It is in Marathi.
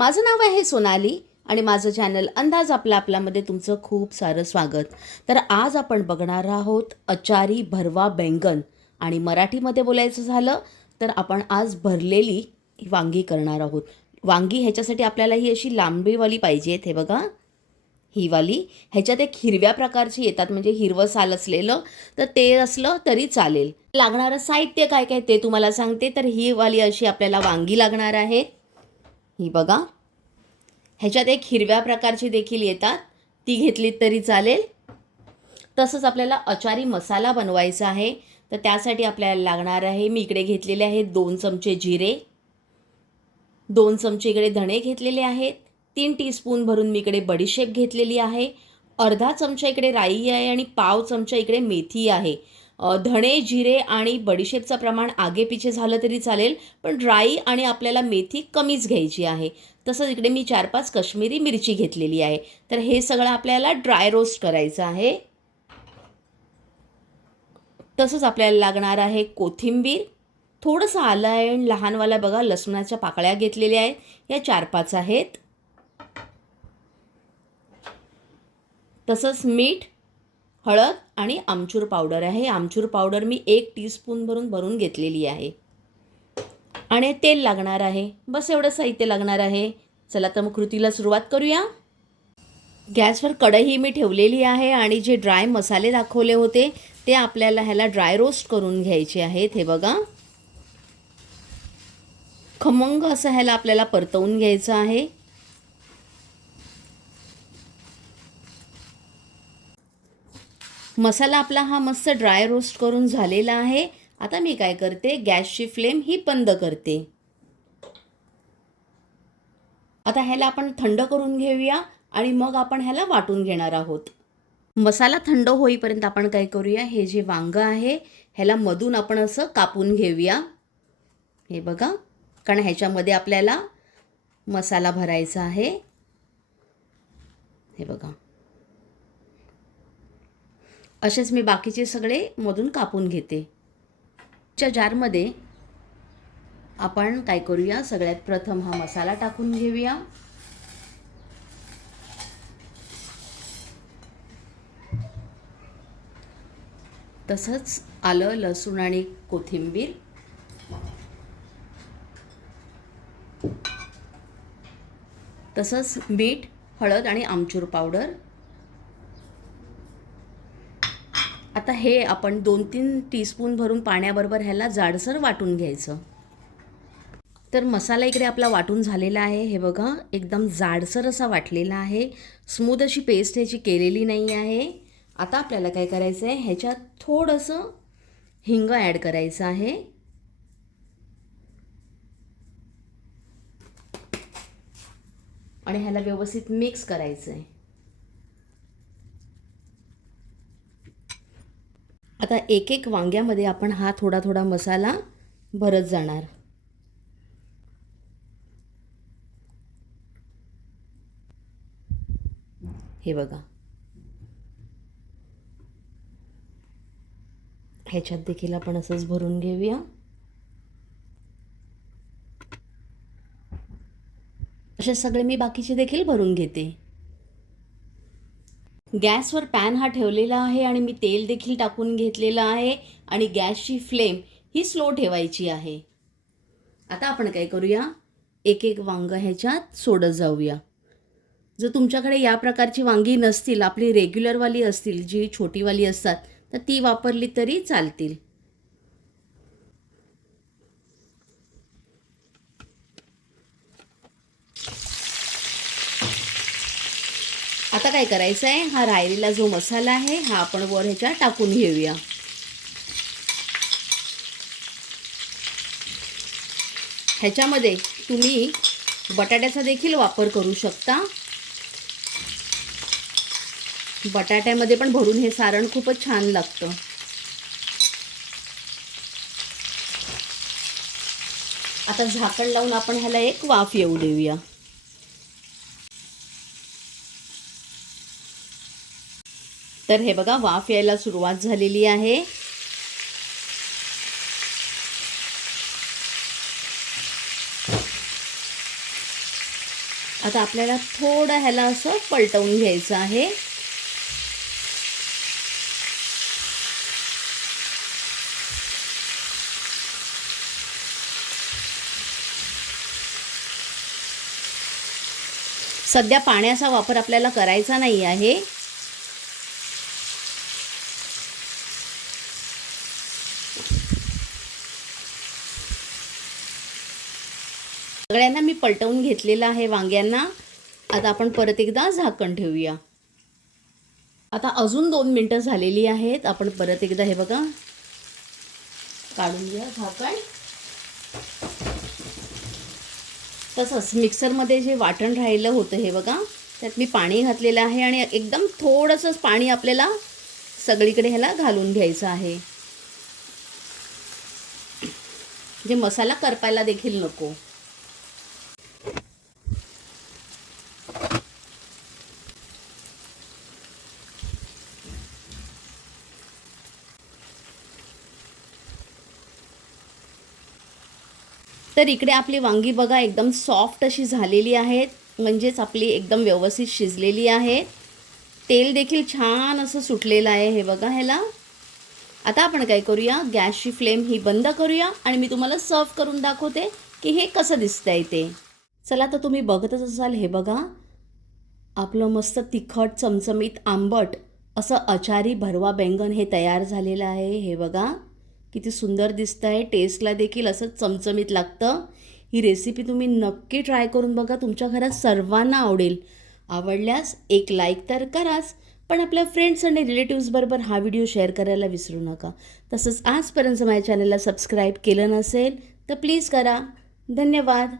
माझं नाव आहे सोनाली आणि माझं चॅनल अंदाज आपला आपल्यामध्ये तुमचं खूप सारं स्वागत. तर आज आपण बघणार आहोत अचारी भरवा बैंगन आणि मराठीमध्ये बोलायचं झालं तर आपण आज भरलेली वांगी करणार आहोत. वांगी ह्याच्यासाठी आपल्याला ही अशी लांबीवाली पाहिजे हे बघा. ही वाली. ह्याच्यात एक हिरव्या प्रकारची येतात म्हणजे हिरवं साल असलेलं. तर ते असलं तरी चालेल. लागणारं साहित्य काय काय ते तुम्हाला सांगते. तर ही वाली अशी आपल्याला वांगी लागणार आहेत ही बघा. ह्याच्यात एक हिरव्या प्रकारची देखील येतात. ती घेतलीत तरी चालेल. तसंच आपल्याला अचारी मसाला बनवायचा आहे. तर त्यासाठी आपल्याला लागणार आहे मी इकडे घेतलेले आहेत दोन चमचे जिरे. दोन चमचे इकडे धणे घेतलेले आहेत. तीन टीस्पून भरून मी इकडे बडीशेप घेतलेली आहे. अर्धा चमचा इकडे राई आहे आणि पाव चमचा इकडे मेथी आहे. धणे जिरे आणि बडीशेपचं प्रमाण आगेपिछे झालं तरी चालेल पण ड्राई आणि आपल्याला मेथी कमीच घ्यायची आहे. तसंच इकडे मी चार पाच कश्मीरी मिरची घेतलेली आहे. तर हे सगळं आपल्याला ड्राय रोस्ट करायचं आहे. तसंच आपल्याला लागणार आहे कोथिंबीर. थोडंसं आलं आहे आणि लहानवाला बघा लसणाच्या पाकळ्या घेतलेल्या आहेत. या चार पाच आहेत. तसंच मीठ हळद आणि आमचूर पावडर आहे. आमचूर पावडर मी एक टीस्पून भरून भरून घेतलेली आहे. आणि तेल लागणार आहे. बस एवढं साहित्य लागणार आहे. चला तर मग कृतीला सुरुवात करूया. गॅसवर कढई मी ठेवलेली आहे आणि जे ड्राय मसाले दाखवले होते ते आपल्याला ह्याला ड्राय रोस्ट करून घ्यायचे आहेत. हे बघा. खमंग असं ह्याला आपल्याला परतवून घ्यायचं आहे. मसाला आपला हा मस्त ड्राय रोस्ट करून झालेला आहे. आता मी काय करते? गॅसची फ्लेम ही बंद करते. आता ह्याला आपण थंड करून घेऊया आणि मग आपण ह्याला वाटून घेणार आहोत. मसाला थंड होईपर्यंत आपण काय करूया? हे जे वांगं आहे ह्याला मधून आपण असं कापून घेऊया. हे बघा कारण ह्याच्यामध्ये आपल्याला मसाला भरायचा आहे. हे बघा. असेच मी बाकीचे सगळे मधून कापून घेते. च्या जारमध्ये आपण काय करूया? सगळ्यात प्रथम हा मसाला टाकून घेऊया. तसंच आलं लसूण आणि कोथिंबीर. तसंच मीठ हळद आणि आमचूर पावडर. आता हे आपण दोन तीन टीस्पून भरून पाण्याबरोबर ह्याला जाडसर वाटून घ्यायचं. तर मसाला इकडे आपला वाटून झालेला आहे. हे बघा एकदम जाडसर असा वाटलेला आहे. स्मूथ अशी पेस्ट ह्याची केलेली नाही आहे. आता आपल्याला काय करायचं आहे? ह्याच्यात थोडंसं हिंग ॲड करायचं आहे. आणि ह्याला व्यवस्थित मिक्स करायचं आहे. आता एक एक वांग्यामध्ये आपण हा थोडा थोडा मसाला भरत जाणार. हे बघा. ह्याच्यात देखील आपण असंच भरून घेऊया. असे सगळे मी बाकीचे देखील भरून घेते. गॅसवर पॅन हा ठेवलेला आहे आणि मी तेल देखील टाकून घेतलेलं आहे आणि गॅसची फ्लेम ही स्लो ठेवायची आहे. आता आपण काय करूया? एक एक वांग ह्याच्यात सोडत जाऊया. जर तुमच्याकडे या प्रकारची वांगी नसतील आपली रेग्युलरवाली असतील जी छोटीवाली असतात तर ती वापरली तरी चालतील. आता काय करायचं आहे हा रायरीला जो मसाला आहे हा आपण वर ह्याच्यात टाकून घेऊया. ह्याच्यामध्ये तुम्ही बटाट्याचा देखील वापर करू शकता. बटाट्यामध्ये पण भरून हे सारण खूपच छान लागतं. आता झाकण लावून आपण ह्याला एक वाफ येऊ देऊया. तर हे बघा वाफ यायला सुरुवात झालेली आहे. आता आपल्याला थोडं ह्याला असं पलटवून घ्यायचं आहे. सध्या पाण्याचा वापर आपल्याला करायचा नाही आहे. सगळ्यांना मी पलटवून घेतलेलं आहे वांग्यांना. आता आपण परत एकदा झाकण ठेवूया. आता अजून दोन मिनटं झालेली आहेत. आपण परत एकदा हे बघा. काढून घ्या झाकण. तसंच मिक्सरमध्ये जे वाटण राहिलं होतं हे बघा. त्यात मी पाणी घातलेलं आहे आणि एकदम थोडंसंच पाणी आपल्याला सगळीकडे ह्याला घालून घ्यायचं आहे. जे मसाला करपायला देखील नको. तर इकडे आपली वांगी बघा एकदम सॉफ्ट अशी झालेली आहेत म्हणजेच आपली एकदम व्यवस्थित शिजलेली आहे. तेल देखील छान असं सुटलेलं आहे हे बघा ह्याला. आता आपण काय करूया? गॅसची फ्लेम ही बंद करूया आणि मी तुम्हाला सर्व करून दाखवते की हे कसं दिसतं आहे ते. चला तर तुम्ही बघतच असाल हे बघा. आपलं मस्त तिखट चमचमीत आंबट असं अचारी भरवा बैंगन हे तयार झालेलं आहे हे बघा. किती सुंदर दिसतं आहे टेस्टला देखील असं चमचमीत लागतं. ही रेसिपी तुम्ही नक्की ट्राय करून बघा. तुमच्या घरात सर्वांना आवडेल. आवडल्यास एक लाईक तर कराच. पण आपल्या फ्रेंड्स आणि रिलेटिव्सबरोबर हा व्हिडिओ शेअर करायला विसरू नका. तसंच आजपर्यंत माझ्या चॅनलला सबस्क्राईब केलं नसेल तर प्लीज करा. धन्यवाद.